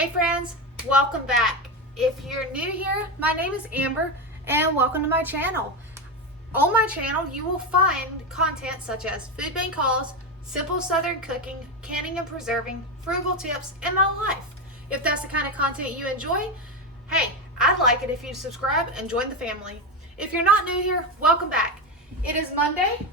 Hey friends, welcome back. If you're new here, my name is Amber and welcome to my channel. On my channel, you will find content such as food bank hauls, simple southern cooking, canning and preserving, frugal tips, and my life. If that's the kind of content you enjoy, hey, I'd like it if you subscribe and join the family. If you're not new here, welcome back. It is Monday.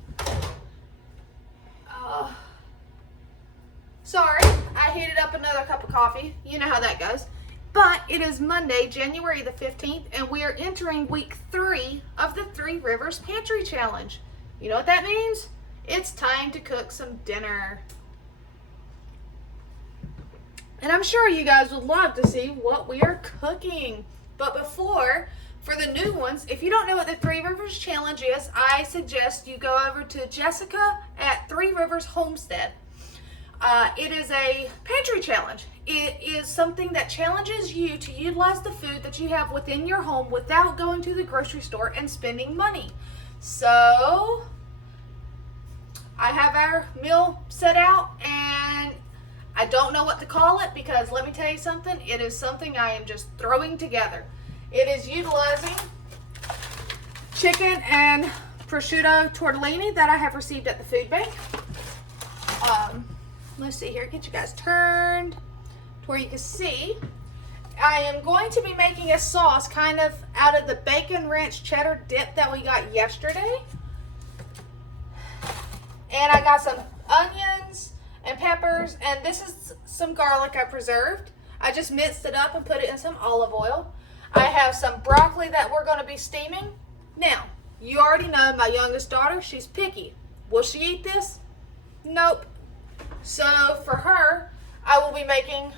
Sorry, I heated up another cup of coffee. You know how that goes. But it is Monday, January the 15th, and we are entering week 3 of the Three Rivers Pantry Challenge. You know what that means? It's time to cook some dinner. And I'm sure you guys would love to see what we are cooking. But before, for the new ones, if you don't know what the Three Rivers Challenge is, I suggest you go over to Jessica at Three Rivers Homestead. It is a pantry challenge. It is something that challenges you to utilize the food that you have within your home without going to the grocery store and spending money. So, I have our meal set out and I don't know what to call it because let me tell you something, it is something I am just throwing together. It is utilizing chicken and prosciutto tortellini that I have received at the food bank. Let's see here, get you guys turned to where you can see. I am going to be making a sauce kind of out of the bacon ranch cheddar dip that we got yesterday. And I got some onions and peppers, and this is some garlic I preserved. I just minced it up and put it in some olive oil. I have some broccoli that we're going to be steaming. Now, you already know my youngest daughter, she's picky. Will she eat this? Nope. So for her, I will be making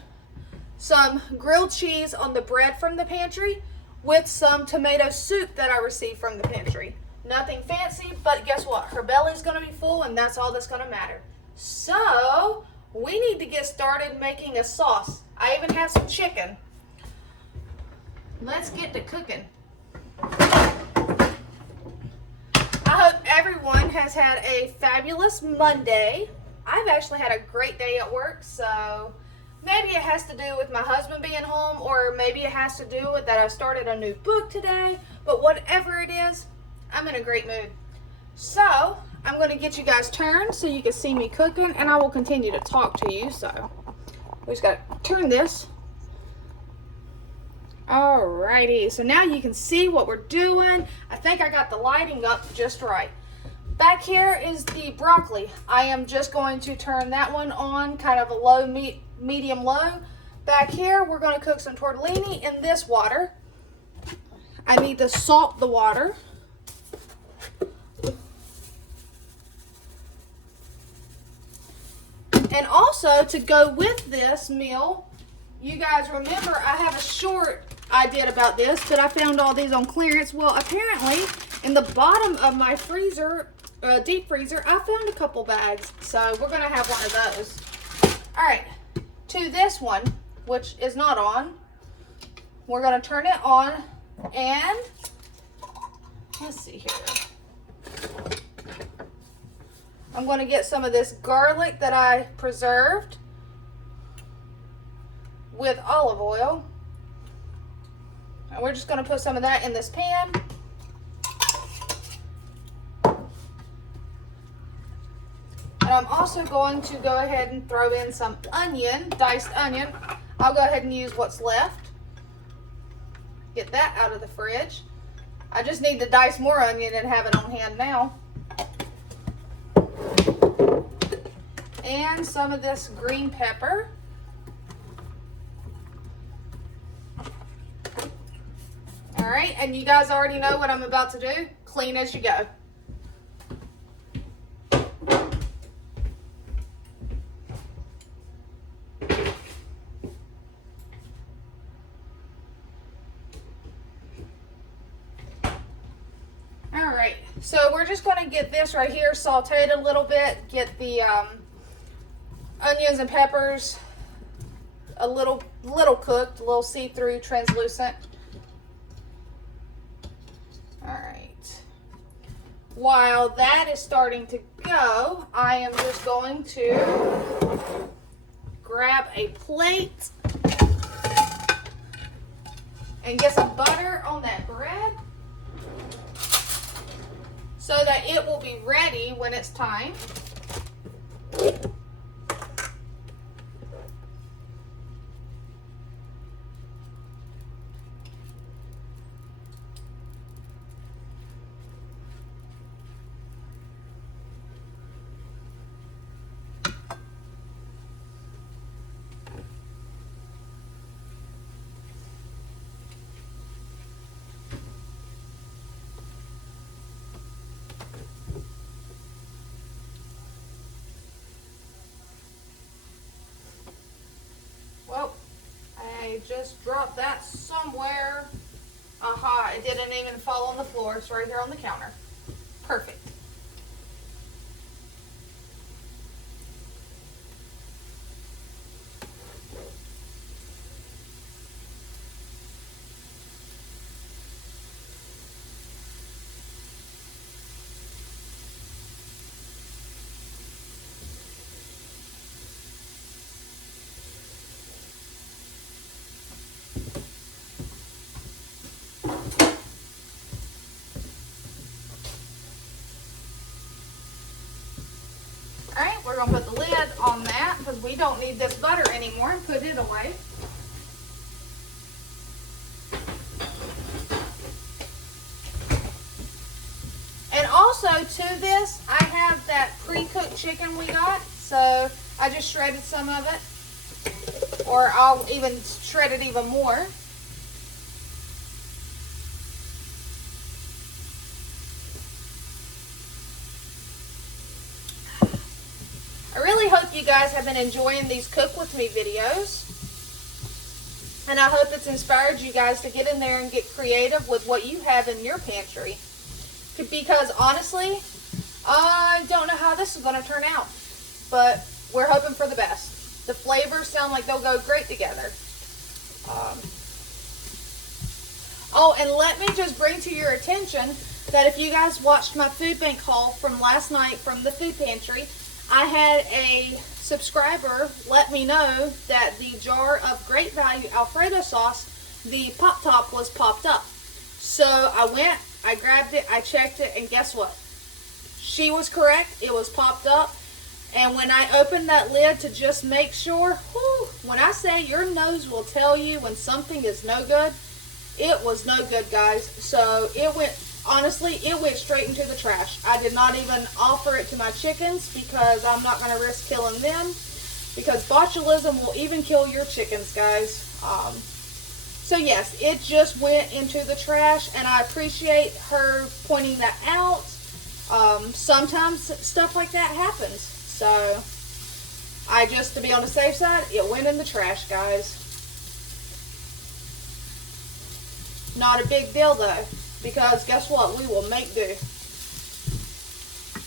some grilled cheese on the bread from the pantry with some tomato soup that I received from the pantry. Nothing fancy, but guess what? Her belly's going to be full and that's all that's going to matter. So we need to get started making a sauce. I even have some chicken. Let's get to cooking. I hope everyone has had a fabulous Monday. I've actually had a great day at work, so maybe it has to do with my husband being home, or maybe it has to do with that I started a new book today, but whatever it is, I'm in a great mood. So, I'm going to get you guys turned so you can see me cooking, and I will continue to talk to you, so we just got to turn this. Alrighty, so now you can see what we're doing. I think I got the lighting up just right. Back here is the broccoli. I am just going to turn that one on, kind of a low, medium low. Back here, we're going to cook some tortellini in this water. I need to salt the water. And also, to go with this meal, you guys remember I have a short I did about this, but I found all these on clearance. Well, apparently, in the bottom of my freezer, deep freezer, I found a couple bags, so we're going to have one of those. Alright, to this one, which is not on, we're going to turn it on, and let's see here. I'm going to get some of this garlic that I preserved with olive oil, and we're just going to put some of that in this pan. And I'm also going to go ahead and throw in some onion, diced onion. I'll go ahead and use what's left. Get that out of the fridge. I just need to dice more onion and have it on hand now. And some of this green pepper. All right, and you guys already know what I'm about to do. Clean as you go. So we're just going to get this right here sauteed a little bit, get the onions and peppers a little cooked, a little see-through, translucent. All right. While that is starting to go, I am just going to grab a plate and get some butter on that bread so that it will be ready when it's time. Well, I just dropped that somewhere. Aha, it didn't even fall on the floor. It's right here on the counter. Perfect. Alright, we're going to put the lid on that because we don't need this butter anymore and put it away. And also to this, I have that pre-cooked chicken we got, so I just shredded some of it, or I'll even shred it even more. I really hope you guys have been enjoying these cook with me videos, and I hope it's inspired you guys to get in there and get creative with what you have in your pantry, because honestly, I don't know how this is going to turn out, but we're hoping for the best. The flavors sound like they'll go great together. Oh, and let me just bring to your attention that if you guys watched my food bank haul from last night from the food pantry, I had a subscriber let me know that the jar of Great Value Alfredo sauce, the pop top was popped up. So I went, I grabbed it, I checked it, and guess what? She was correct. It was popped up. And when I opened that lid to just make sure, whew, when I say your nose will tell you when something is no good, it was no good, guys. So it went, honestly, it went straight into the trash. I did not even offer it to my chickens because I'm not going to risk killing them, because botulism will even kill your chickens, guys. So yes, it just went into the trash, and I appreciate her pointing that out. Sometimes stuff like that happens. So I just, to be on the safe side, it went in the trash, guys. Not a big deal though, because guess what? We will make do.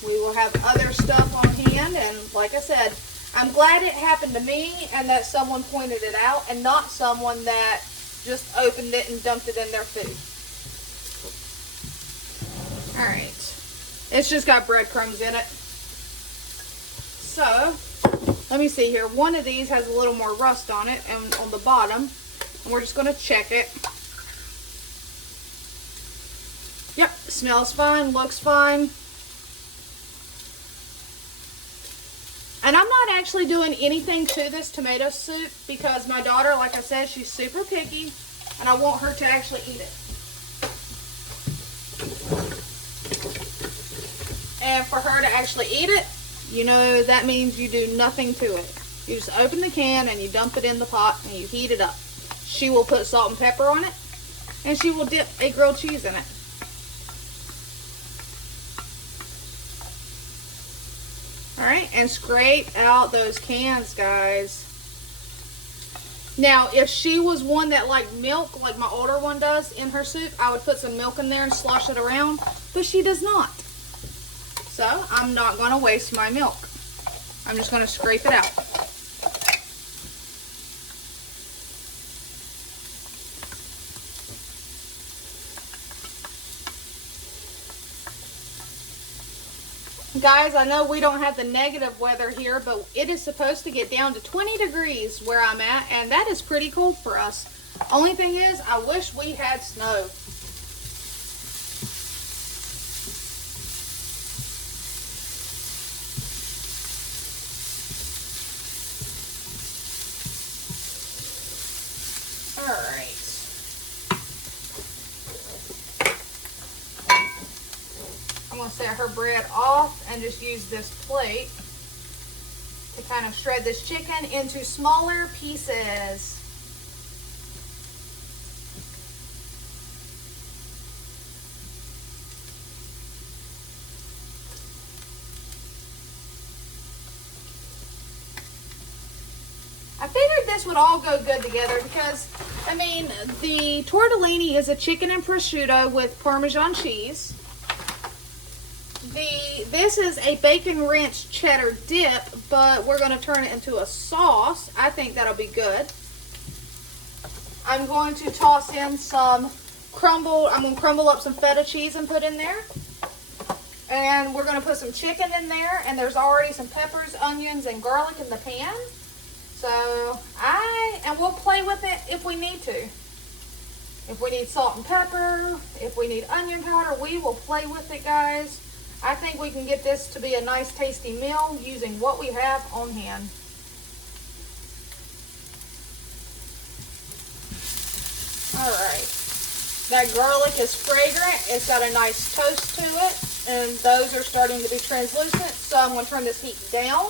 We will have other stuff on hand, and like I said, I'm glad it happened to me and that someone pointed it out and not someone that just opened it and dumped it in their food. Alright. It's just got breadcrumbs in it. So, let me see here. One of these has a little more rust on it and on the bottom. And we're just going to check it. Yep, smells fine, looks fine. And I'm not actually doing anything to this tomato soup because my daughter, like I said, she's super picky, and I want her to actually eat it. And for her to actually eat it, you know, that means you do nothing to it. You just open the can and you dump it in the pot and you heat it up. She will put salt and pepper on it, and she will dip a grilled cheese in it. Alright, and scrape out those cans, guys. Now, if she was one that liked milk, like my older one does in her soup, I would put some milk in there and slosh it around, but she does not. So, I'm not going to waste my milk. I'm just going to scrape it out. guys, I know we don't have the negative weather here, but it is supposed to get down to 20 degrees where I'm at, and that is pretty cold for us. Only thing is, I wish we had snow. Alright. I'm going to set her bread off and just use this plate to kind of shred this chicken into smaller pieces. I figured this would all go good together because, I mean, the tortellini is a chicken and prosciutto with Parmesan cheese. This is a bacon ranch cheddar dip, but we're going to turn it into a sauce. I think that'll be good. I'm going to toss in some I'm going to crumble up some feta cheese and put in there. And we're going to put some chicken in there, and there's already some peppers, onions, and garlic in the pan. So, and we'll play with it if we need to. If we need salt and pepper, if we need onion powder, we will play with it, guys. I think we can get this to be a nice tasty meal using what we have on hand. Alright. That garlic is fragrant. It's got a nice toast to it. And those are starting to be translucent. So I'm going to turn this heat down.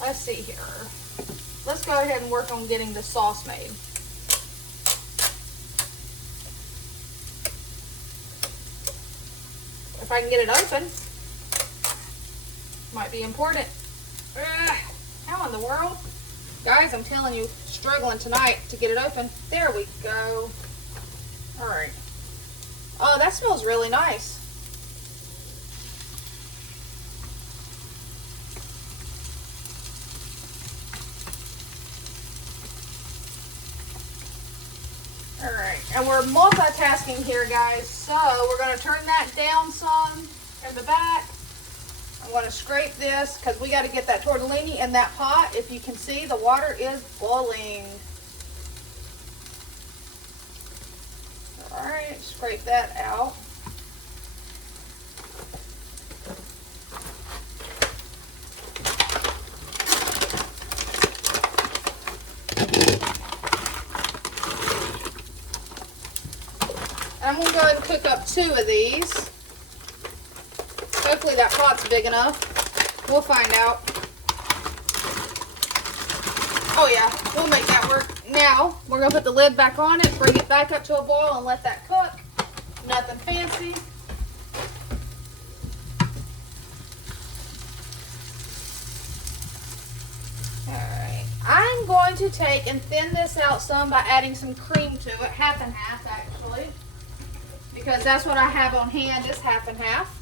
Let's see here. Let's go ahead and work on getting the sauce made. If I can get it open, might be important. How in the world? Guys, I'm telling you, struggling tonight to get it open. There we go. All right. Oh, that smells really nice. Alright, and we're multitasking here, guys, so we're going to turn that down some in the back. I'm going to scrape this because we got to get that tortellini in that pot. If you can see, the water is boiling. Alright, scrape that out. I'm going to go ahead and cook up 2 of these. Hopefully that pot's big enough. We'll find out. Oh yeah, we'll make that work. Now, we're going to put the lid back on it, bring it back up to a boil, and let that cook. Nothing fancy. Alright, I'm going to take and thin this out some by adding some cream to it, half and half actually. Because that's what I have on hand, just half and half.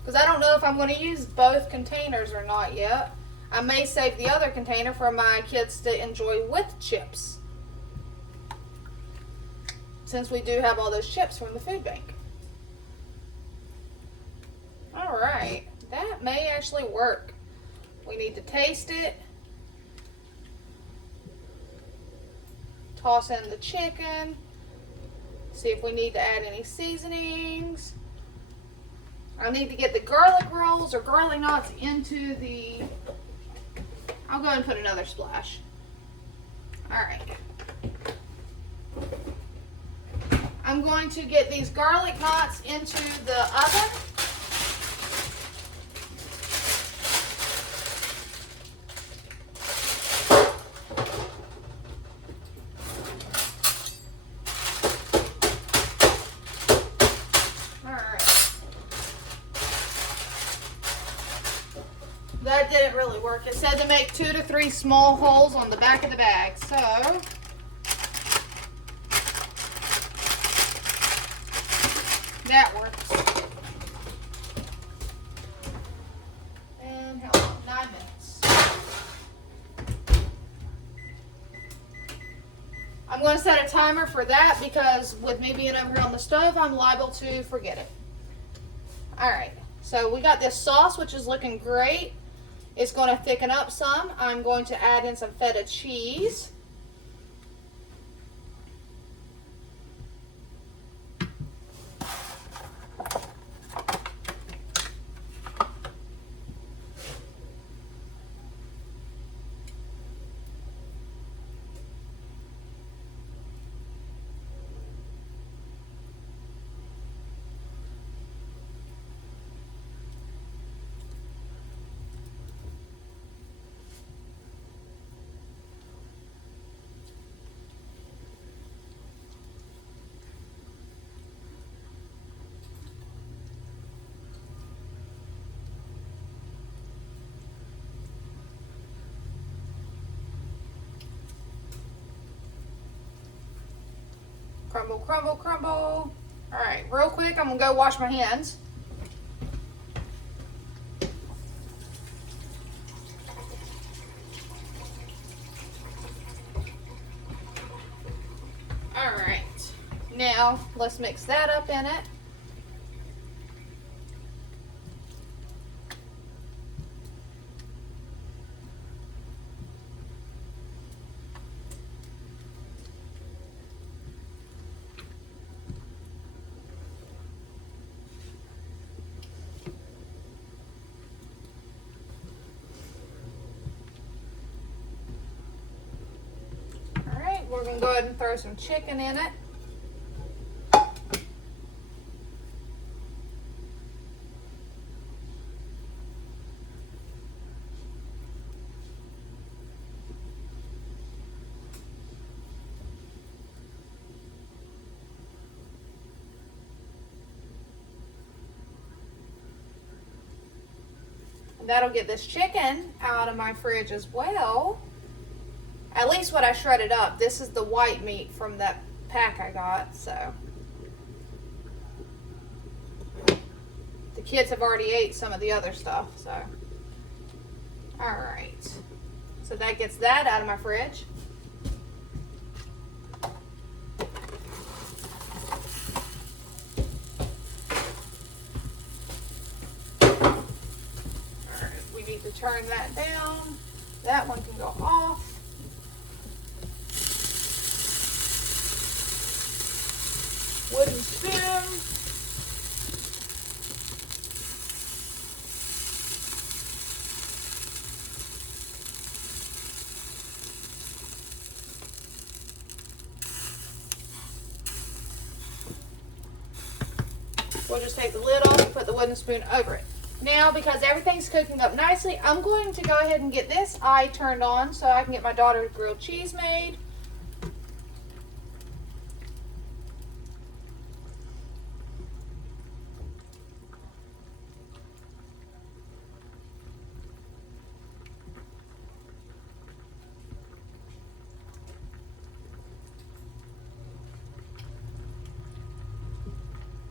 Because I don't know if I'm going to use both containers or not yet. I may save the other container for my kids to enjoy with chips. Since we do have all those chips from the food bank. Alright, that may actually work. We need to taste it. Toss in the chicken. See if we need to add any seasonings. I need to get the garlic rolls or garlic knots into the... I'll go ahead and put another splash. Alright. I'm going to get these garlic knots into the oven. That didn't really work. It said to make 2 to 3 small holes on the back of the bag. So, that works. And how long? 9 minutes. I'm going to set a timer for that because with me being over here on the stove, I'm liable to forget it. All right, so we got this sauce, which is looking great. It's going to thicken up some. I'm going to add in some feta cheese. Crumble, crumble, crumble. All right, real quick, I'm gonna go wash my hands. All right, now let's mix that up in it. We're going to go ahead and throw some chicken in it. And that'll get this chicken out of my fridge as well. At least what I shredded up. This is the white meat from that pack I got, so. The kids have already ate some of the other stuff, so. All right. So that gets that out of my fridge. All right, we need to turn that down. That one can go off. Wooden spoon. We'll just take the lid off and put the wooden spoon over it. Now, because everything's cooking up nicely, I'm going to go ahead and get this eye turned on so I can get my daughter's grilled cheese made.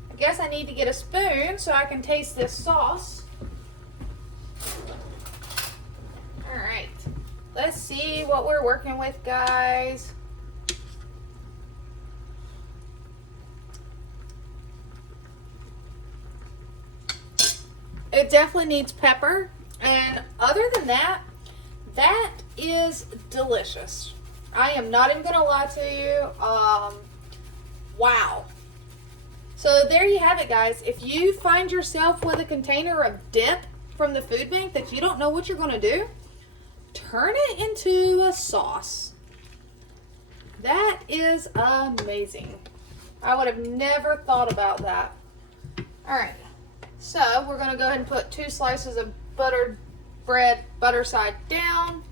I guess I need to get a spoon so I can taste this sauce. All right, let's see what we're working with, guys. It definitely needs pepper, and other than that, that is delicious. I am not even gonna lie to you. Wow. So there you have it, guys. If you find yourself with a container of dip from the food bank that you don't know what you're going to do, turn it into a sauce. That is amazing. I would have never thought about that. All right. So we're going to go ahead and put 2 slices of buttered bread, butter side down.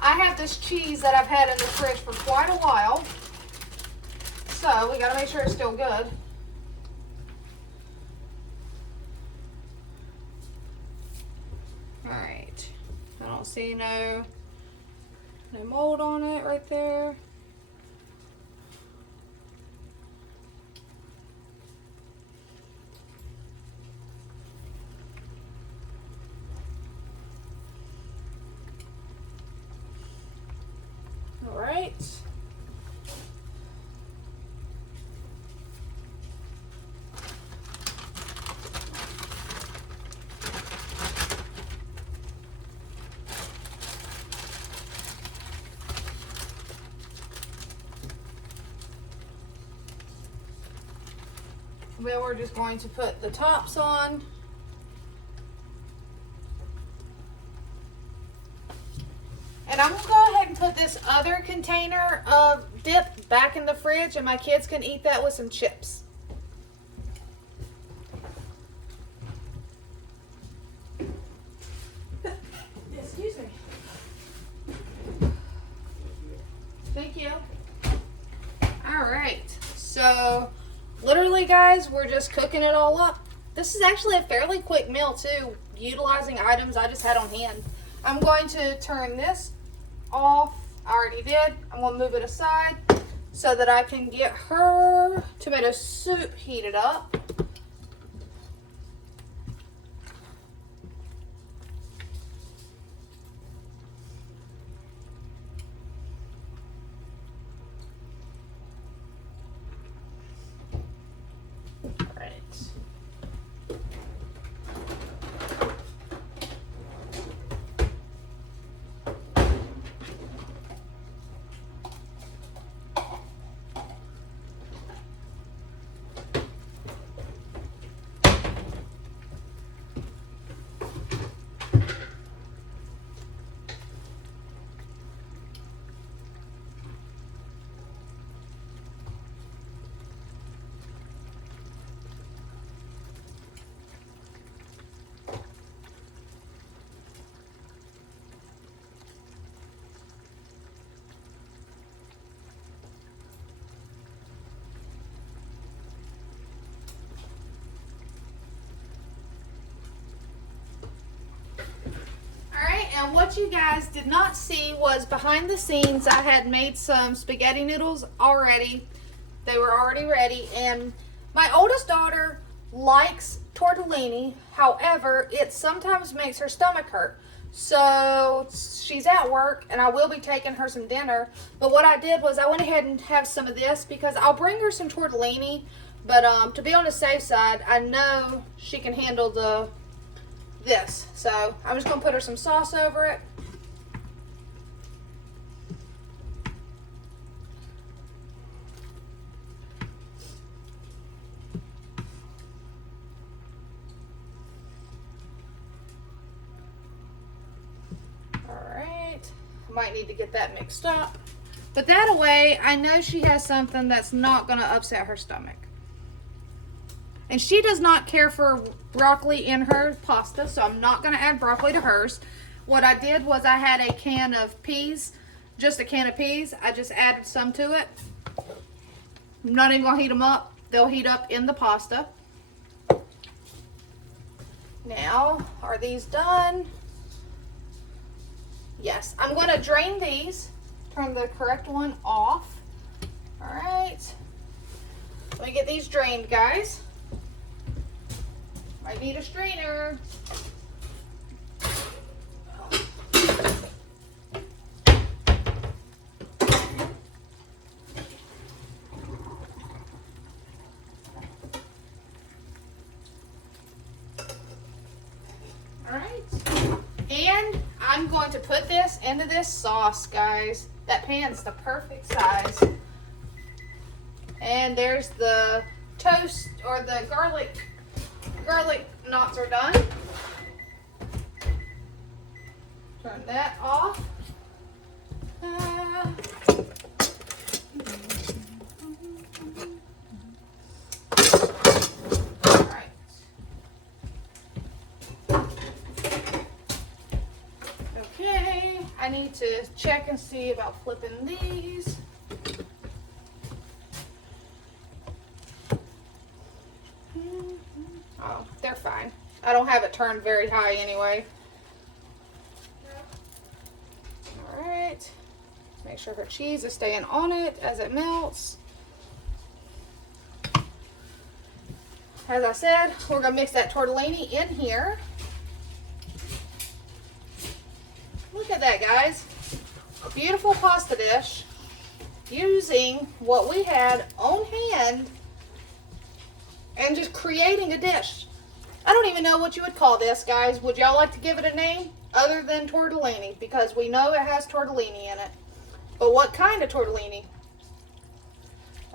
I have this cheese that I've had in the fridge for quite a while. So we got to make sure it's still good. All right. I don't see no mold on it right there. All right. Then we're just going to put the tops on. And I'm going to go ahead and put this other container of dip back in the fridge, and my kids can eat that with some chips. Excuse me. Thank you. All right. So, literally, guys, we're just cooking it all up. This is actually a fairly quick meal, too, utilizing items I just had on hand. I'm going to turn this off. I already did. I'm going to move it aside so that I can get her tomato soup heated up. And what you guys did not see was behind the scenes, I had made some spaghetti noodles already. They were already ready. And my oldest daughter likes tortellini. However, it sometimes makes her stomach hurt. So she's at work and I will be taking her some dinner. But what I did was I went ahead and have some of this because I'll bring her some tortellini. But to be on the safe side, I know she can handle this. So I'm just going to put her some sauce over it. Alright. Might need to get that mixed up. But that way, I know she has something that's not going to upset her stomach. And she does not care for broccoli in her pasta, so I'm not going to add broccoli to hers. What I did was I had a can of peas, just a can of peas. I just added some to it. I'm not even going to heat them up. They'll heat up in the pasta. Now, are these done? Yes, I'm going to drain these. Turn the correct one off. All right. Let me get these drained, guys. I need a strainer. Alright. And I'm going to put this into this sauce, guys. That pan's the perfect size. And there's the toast or the garlic knots are done. Turn that off. Alright. Okay, I need to check and see about flipping these. Oh, they're fine. I don't have it turned very high anyway. Alright. Make sure her cheese is staying on it as it melts. As I said, we're going to mix that tortellini in here. Look at that, guys. A beautiful pasta dish using what we had on hand and just creating a dish. I don't even know what you would call this, guys. Would y'all like to give it a name other than tortellini? Because we know it has tortellini in it. But what kind of tortellini?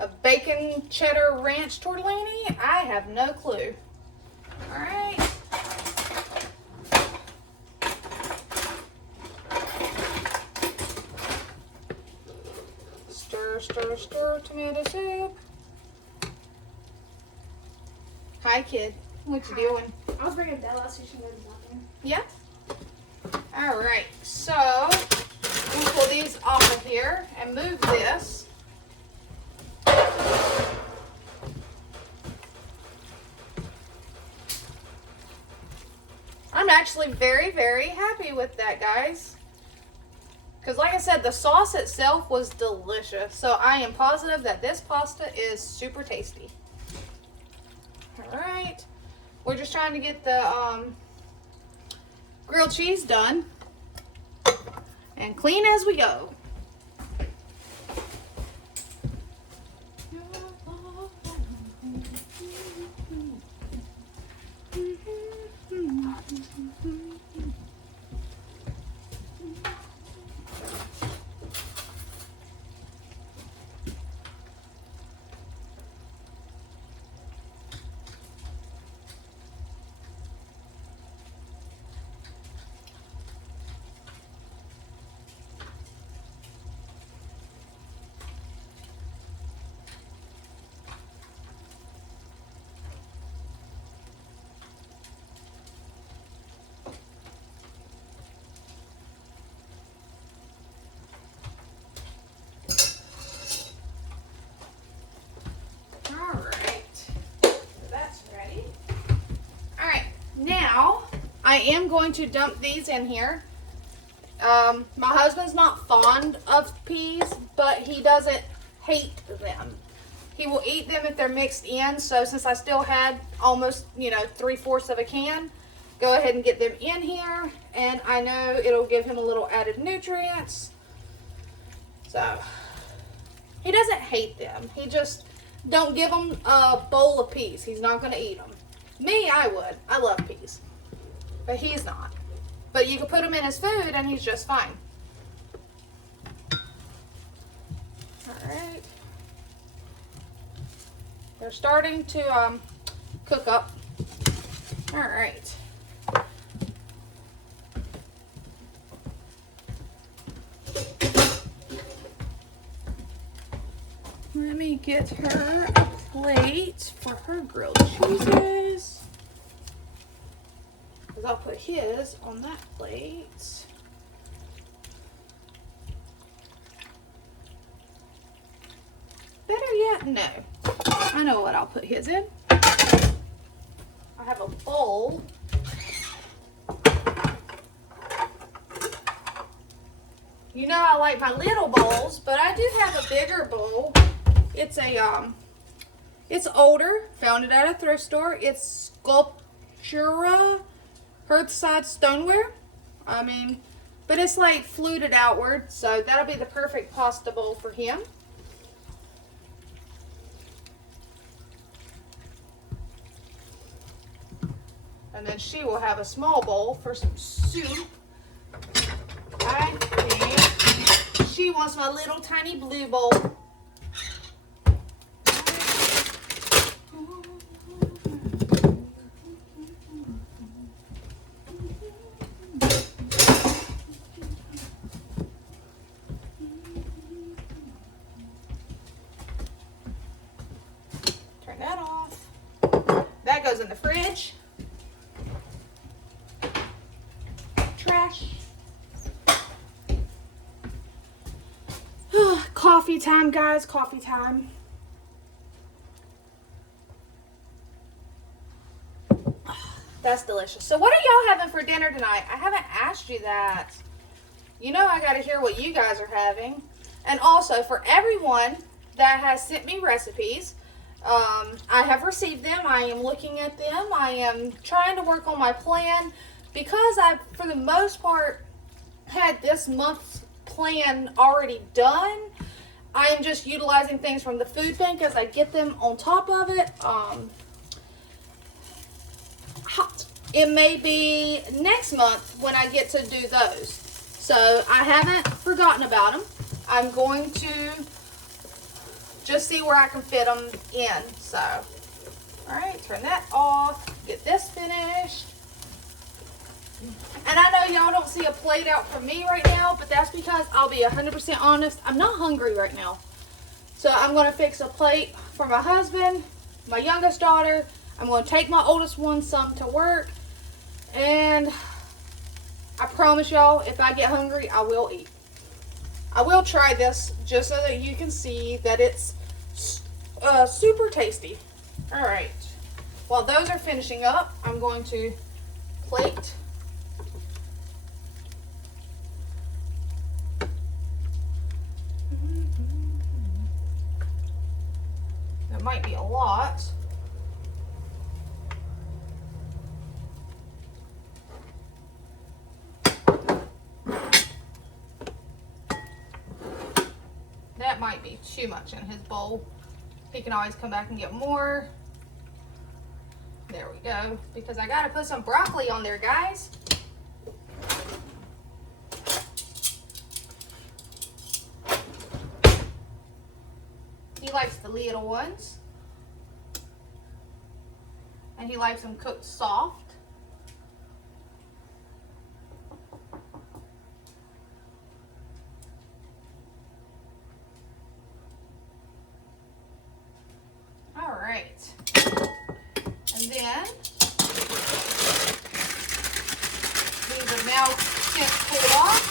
a bacon cheddar ranch tortellini? I have no clue. All right. Stir, stir, stir tomato soup. Hi, kid. What you doing? I was bringing Bella so she knows nothing. Yeah. All right. So we'll pull these off of here and move this. I'm actually very, very happy with that, guys. Because like I said, the sauce itself was delicious. So I am positive that this pasta is super tasty. All right. We're just trying to get the grilled cheese done. And clean as we go. Now, I am going to dump these in here. My husband's not fond of peas, but he doesn't hate them. He will eat them if they're mixed in. So since I still had almost, 3/4 of a can, go ahead and get them in here. And I know it'll give him a little added nutrients. So, he doesn't hate them. He just don't give him a bowl of peas. He's not going to eat them. Me, I would. I love peas. But he's not. But you can put him in his food and he's just fine. Alright. They're starting to cook up. Alright. Let me get her a plate for her grilled cheeses. Because I'll put his on that plate. Better yet, no. I know what I'll put his in. I have a bowl. You know I like my little bowls, but I do have a bigger bowl. It's it's older. Found it at a thrift store. It's Sculptura Hearthside Stoneware. But it's like fluted outward, so that'll be the perfect pasta bowl for him. And then she will have a small bowl for some soup. I think she wants my little tiny blue bowl. Turn that off. That goes in the fridge. Trash. Coffee time, guys. Coffee time. That's delicious. So what are y'all having for dinner tonight? I haven't asked you that. You know I got to hear what you guys are having. And also, for everyone that has sent me recipes, I have received them. I am looking at them. I am trying to work on my plan because I, for the most part, had this month's plan already done. I am just utilizing things from the food bank as I get them on top of it. It may be next month when I get to do those. So I haven't forgotten about them. I'm going to just see where I can fit them in. So, all right, turn that off. Get this finished. And I know y'all don't see a plate out for me right now, but that's because I'll be 100% honest. I'm not hungry right now. So I'm going to fix a plate for my husband, my youngest daughter. I'm going to take my oldest one some to work. And I promise y'all, if I get hungry, I will eat. I will try this just so that you can see that it's super tasty. All right. While those are finishing up, I'm going to plate. That might be a lot. That might be too much in his bowl. He can always come back and get more. There we go. Because I gotta put some broccoli on there, guys. He likes the little ones. And he likes them cooked soft. All right. And then these are now since pulled off.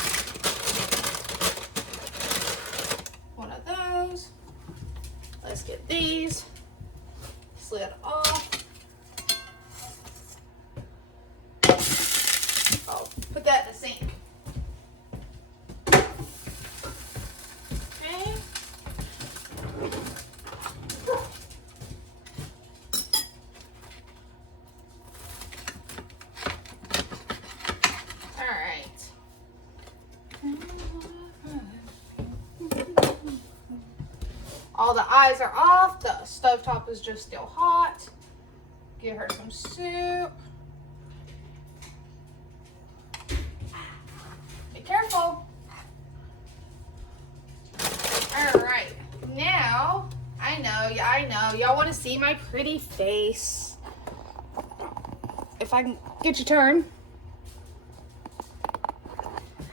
One of those. Let's get these slid off. Oh, put that in the sink. Okay. All right. All the eyes are off. The stovetop is just still hot. Give her some soup. Be careful. All right. Now, I know. Y'all want to see my pretty face. If I can get your turn.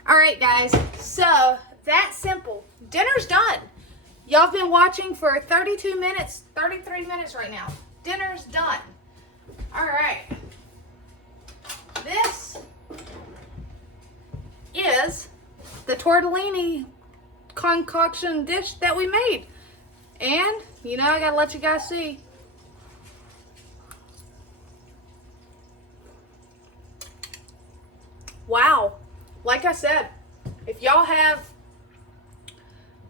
All right, guys. So, that's simple. Dinner's done. Y'all have been watching for 32 minutes, 33 minutes right now. Dinner's done. All right. This is the tortellini concoction dish that we made. And, you know, I gotta let you guys see. Wow. Like I said, if y'all have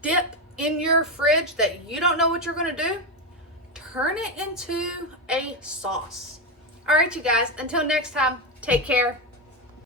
dip in your fridge that you don't know what you're going to do, turn it into a sauce. All right, you guys, until next time, take care.